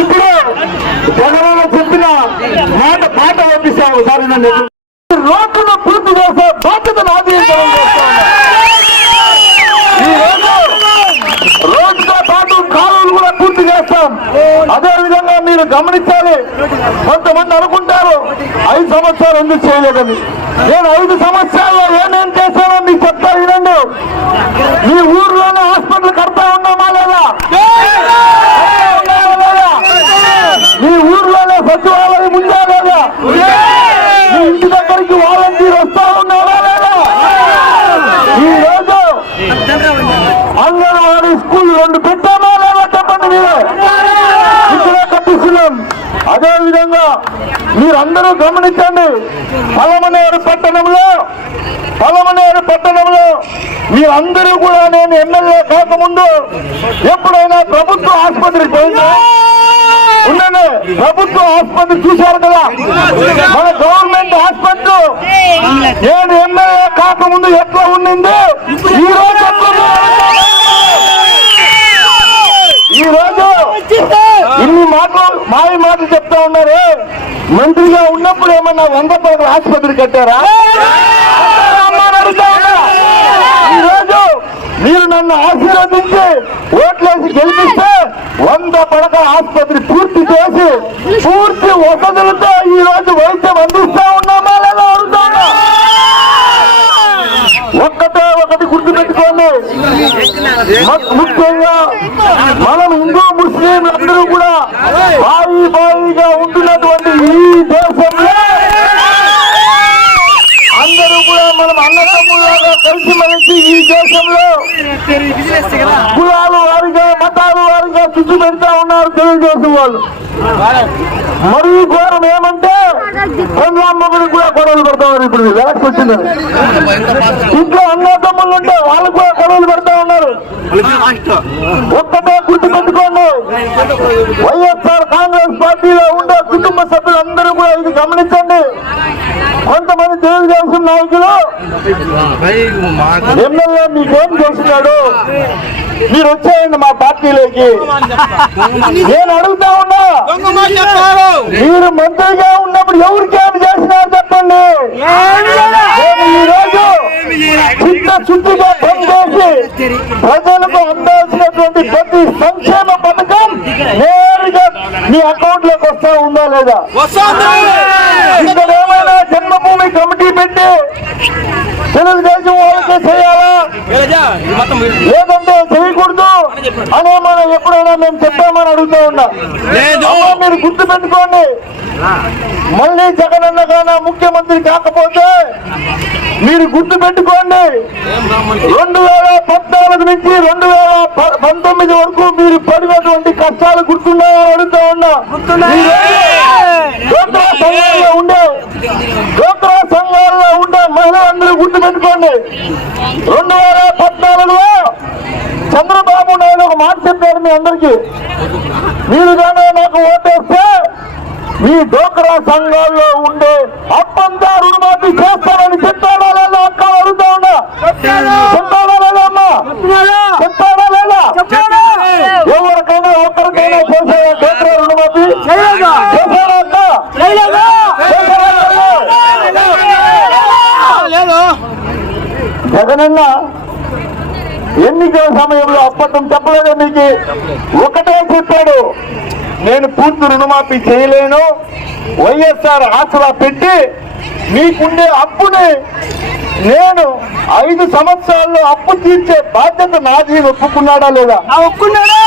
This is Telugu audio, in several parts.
ఇప్పుడు జగనన్న చెప్పిన పాట పంపిస్తాము సార్. రోడ్లను పూర్తి చేసే బాధ్యత నాది. రోడ్డుతో పాటు కాలువలు కూడా పూర్తి చేస్తాం. అదే విధంగా మీరు గమనించాలి. కొంతమంది అనుకుంటారు 5 సంవత్సరాలు ఎందుకు చేయలేదని. నేను 5 సంవత్సరాల్లో ఏమేం చేశానో మీకు చెప్తా వినండి. మీ ఊర్లోనే హాస్పిటల్ కడతా ఉన్నామా లేదా? మీ ఊర్లోనే సచివాలయం ఉందా లేదా? మీ ఇంటి దగ్గరికి వాలంటీర్ వస్తా ఉన్నారా లేదా? ఈ రోజు అంగన్వాడీ స్కూల్ 2 పెట్టామా లేదా చెప్పండి. మీరే ఇక్కడే కట్టిస్తున్నాం. అదే విధంగా మీరందరూ గమనించండి. పలమనేరు పట్టణంలో మీరందరూ కూడా నేను ఎమ్మెల్యే కాకముందు ఎప్పుడైనా ప్రభుత్వ ఆసుపత్రికి పోయిందా? ఉన్నది. ప్రభుత్వ ఆసుపత్రి చూశారు కదా, మన గవర్నమెంట్ హాస్పిటల్. నేను ఎమ్మెల్యే కాకముందు ఎట్లా ఉండింది, ఈ రోజు ఇన్ని మాటలు చెప్తా ఉన్నారు. మంత్రిగా ఉన్నప్పుడు ఏమన్నా 100 పడకల ఆసుపత్రి కట్టారా? ఈరోజు మీరు నన్ను ఆశీర్వదించి ఓట్లేసి గెలిపిస్తే 100 పడకల ఆసుపత్రి పూర్తి చేసి పూర్తి వసతులతో ఈ రోజు వైద్యం అందిస్తా ఉన్నామా లేదా అడుగుతా ఉన్నా. ఒకటి గుర్తుపెట్టుకోండి. ముఖ్యంగా మనం హిందూ ముస్లిం అందరూ కూడా బాయిగా ఉంటున్నటువంటి ఈ దేశంలో అందరూ కూడా మనం అన్నదమ్ములాగా కలిసిమెలిసి ఈ దేశంలో కులాలు వారిగా మతాలు వారిగా చుట్టూ పెడతా ఉన్నారు తెలుగుదేశం వాళ్ళు. మరీ ఘోరం ఏమంటే చంద్రబాబు కూడా గొడవలు పెడతామని ఇప్పుడు ఎలక్షన్ వచ్చిందని ఇంట్లో అన్నదమ్ములు ఉంటే వాళ్ళకు కూడా గొడవలు పెడతా ఉన్నారు. ఒక్కటే గుర్తుపెట్టుకోండి, వైఎస్ఆర్ కాంగ్రెస్ పార్టీలో ఉండే కుటుంబ సభ్యులందరూ కూడా ఇది గమనించండి. కొంతమంది తెలుగుదేశం నాయకులు ఎమ్మెల్యే మీకేం చేస్తున్నాడు, మీరు వచ్చేయండి మా పార్టీలోకి. నేను అడుగుతా ఉన్నా, మీరు మంత్రిగా ఉన్నప్పుడు ఎవరికేమి చేసినారు చెప్పండి. ఈ రోజు చిత్తశుద్ధిగా పనిచేసి ప్రజలకు అందాల్సినటువంటి ప్రతి సంక్షేమ పథకం నేరుగా మీ అకౌంట్ లోకి వస్తా ఉందా లేదా? ఇక్కడ ఏమైనా జన్మభూమి కమిటీ పెట్టి తెలుగుదేశం వాళ్ళకే చేయాలా లేదంటే చేయకూడదు అనే మనం ఎప్పుడైనా మేము చెప్పామని అడుగుతూ ఉన్నా. మీరు గుర్తు పెట్టుకోండి, మళ్ళీ జగనన్న గానా ముఖ్యమంత్రి కాకపోతే మీరు గుర్తు పెట్టుకోండి, 2014 నుంచి 2019 వరకు మీరు పడినటువంటి కష్టాలు గుర్తున్నాయని అడుగుతూ ఉన్నా. డ్వాక్రా సంఘాల్లో ఉండే మహిళలందరూ గుర్తు పెట్టుకోండి, 2014లో చంద్రబాబు నాయుడు ఒక మాట చెప్పారు మీ అందరికీ, మీరు కానీ నాకు ఓటేస్తే మీ డ్వాక్రా సంఘాల్లో ఉండే అప్పంతా రుణమాఫీ చేస్తారని చెప్పాడా లేదా అక్క అడుగుతా ఉన్నా. చెప్పాడా లేదా అమ్మా? చెప్పాడా లేదా? ఎవరికైనా ఒక్కరికైనా చేశారా డ్వాక్రా రుణమాఫీ? చేశారా అక్క? జగనన్న ఎన్నికల సమయంలో అప్పటం చెప్పలేదు మీకు, ఒకటే చెప్పాడు, నేను పూర్తి రుణమాఫీ చేయలేను, వైఎస్ఆర్ ఆసరా పెట్టి మీకుండే అప్పుని నేను 5 సంవత్సరాల్లో అప్పు తీర్చే బాధ్యత నాది. ఒప్పుకున్నాడా లేదా? ఒప్పుకున్నాడా?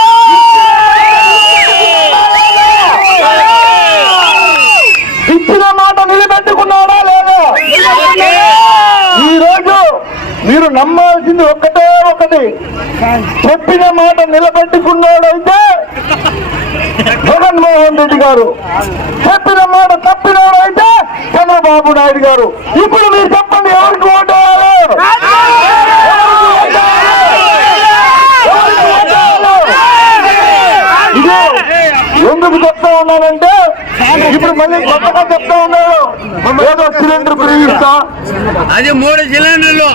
ఇచ్చిన మాట నిలబెట్టుకున్నాడా లేదా? ఈరోజు మీరు నమ్మాల్సింది ఒకటి, చెప్పిన మాట నిలబెట్టుకున్నాడైతే జగన్మోహన్ రెడ్డి గారు, చెప్పిన మాట తప్పినాడైతే చంద్రబాబు నాయుడు గారు. ఇప్పుడు మీరు చెప్పండి, ఎవరికి ఓటు వేయాలి? ఇదే ఎందుకు చెప్తా ఉన్నానంటే, ఇప్పుడు మళ్ళీ కొత్తగా చెప్తా ఉన్నారు ఏదో సిలిండర్ ఫ్రీ ఇస్తా, అది 3 సిలిండర్లు.